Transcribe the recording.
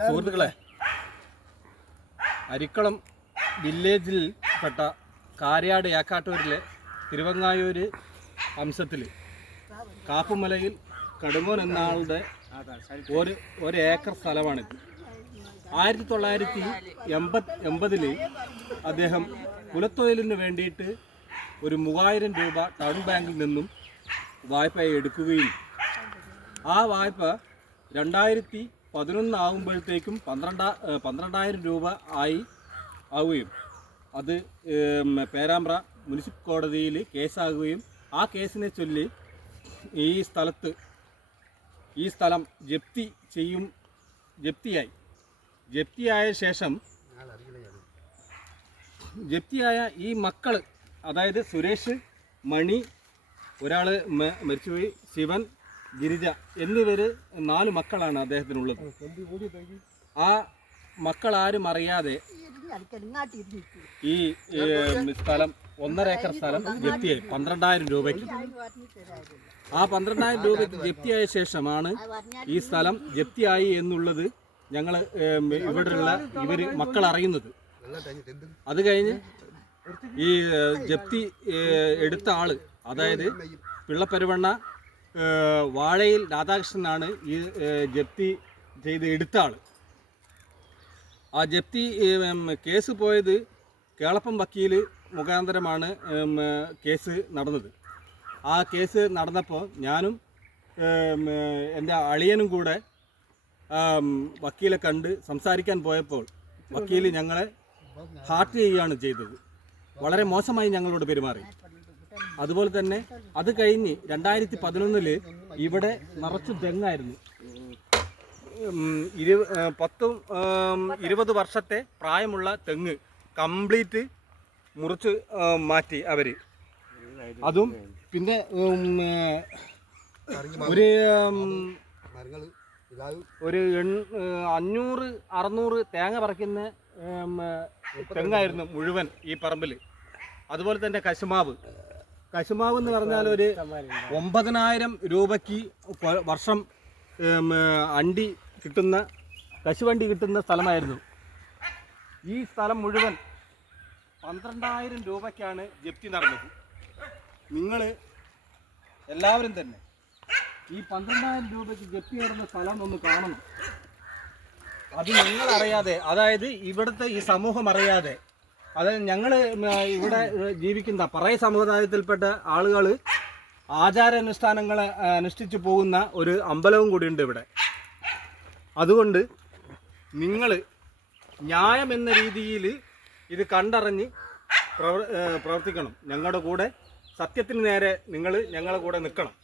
സുഹൃത്തുക്കളെ, അരിക്കളം വില്ലേജിൽ പെട്ട കാര്യാട് ഏക്കാട്ടൂരിലെ തിരുവങ്ങായൂര് അംശത്തിൽ കാപ്പുമലയിൽ കടുമോൻ എന്ന ആളുടെ ഒരു ഏക്കർ സ്ഥലമാണിത്. 1980 അദ്ദേഹം കുലത്തൊഴിലിന് വേണ്ടിയിട്ട് ഒരു 3000 രൂപ ടൗൺ ബാങ്കിൽ നിന്നും വായ്പ എടുക്കുകയും ആ വായ്പ 2011 ആകുമ്പോഴത്തേക്കും 12,000 രൂപ ആവുകയും അത് പേരാമ്പ്ര മുനിസിപ്പൽ കോടതിയിൽ കേസാകുകയും ആ കേസിനെ ചൊല്ലി ഈ സ്ഥലം ജപ്തിയായ ശേഷം ജപ്തിയായ ഈ മക്കൾ, അതായത് സുരേഷ്, മണി, ഒരാൾ മരിച്ചുപോയി, ശിവൻ, ഗിരിജ എന്നിവർ 4 മക്കളാണ് അദ്ദേഹത്തിനുള്ളത്. ആ മക്കൾ ആരും അറിയാതെ ഈ സ്ഥലം 1.5 ഏക്കർ സ്ഥലം ജപ്തിയായി 12,000 രൂപയ്ക്ക്. ആ 12,000 രൂപയ്ക്ക് ജപ്തിയായ ശേഷമാണ് ഈ സ്ഥലം ജപ്തിയായി എന്നുള്ളത് ഞങ്ങൾ ഇവിടെയുള്ള മക്കൾ അറിയുന്നത്. അത് കഴിഞ്ഞ് ഈ ജപ്തി എടുത്ത ആള്, അതായത് പിള്ളപ്പരുവണ്ണ വാഴയിൽ രാധാകൃഷ്ണനാണ് ഈ ജപ്തി ചെയ്ത് എടുത്ത ആള്. ആ ജപ്തി കേസ് പോയത് കേളപ്പം വക്കീൽ മുഖാന്തരമാണ് കേസ് നടന്നത്. ആ കേസ് നടന്നപ്പോൾ ഞാനും എൻ്റെ അളിയനും കൂടെ വക്കീലെ കണ്ട് സംസാരിക്കാൻ പോയപ്പോൾ വക്കീൽ ഞങ്ങളെ ഹാർട്ട് ചെയ്യുകയാണ് ചെയ്തത്. വളരെ മോശമായി ഞങ്ങളോട് പെരുമാറി. അതുപോലെ തന്നെ അത് കഴിഞ്ഞ് 2011 ഇവിടെ നിറച്ചു തെങ്ങായിരുന്നു. 10-20 വർഷത്തെ പ്രായമുള്ള തെങ്ങ് കംപ്ലീറ്റ് മുറിച്ച് മാറ്റി അവർ. അതും പിന്നെ ഒരു 500-600 തേങ്ങ പറിക്കുന്ന തെങ്ങായിരുന്നു മുഴുവൻ ഈ പറമ്പിൽ. അതുപോലെ തന്നെ കശുമാവ് എന്ന് പറഞ്ഞാൽ ഒരു 9,000 രൂപയ്ക്ക് വർഷം കശുവണ്ടി കിട്ടുന്ന സ്ഥലമായിരുന്നു. ഈ സ്ഥലം മുഴുവൻ 12,000 രൂപയ്ക്കാണ് ജപ്തി നടന്നത്. നിങ്ങൾ എല്ലാവരും തന്നെ ഈ 12,000 രൂപയ്ക്ക് ജപ്തി നടന്ന സ്ഥലം ഒന്ന് കാണണം. അത് നിങ്ങൾ അറിയാതെ, അതായത് ഇവിടുത്തെ ഈ സമൂഹം അറിയാതെ, അതായത് ഞങ്ങൾ ഇവിടെ ജീവിക്കുന്ന പറയ സമുദായത്തിൽപ്പെട്ട ആളുകൾ ആചാരാനുഷ്ഠാനങ്ങളെ അനുഷ്ഠിച്ചു പോകുന്ന ഒരു അമ്പലവും കൂടിയുണ്ട് ഇവിടെ. അതുകൊണ്ട് നിങ്ങൾ ന്യായം എന്ന രീതിയിൽ ഇത് കണ്ടറിഞ്ഞ് പ്രവർത്തിക്കണം. ഞങ്ങളുടെ കൂടെ, സത്യത്തിന് നേരെ നിങ്ങൾ ഞങ്ങളുടെ കൂടെ നിൽക്കണം.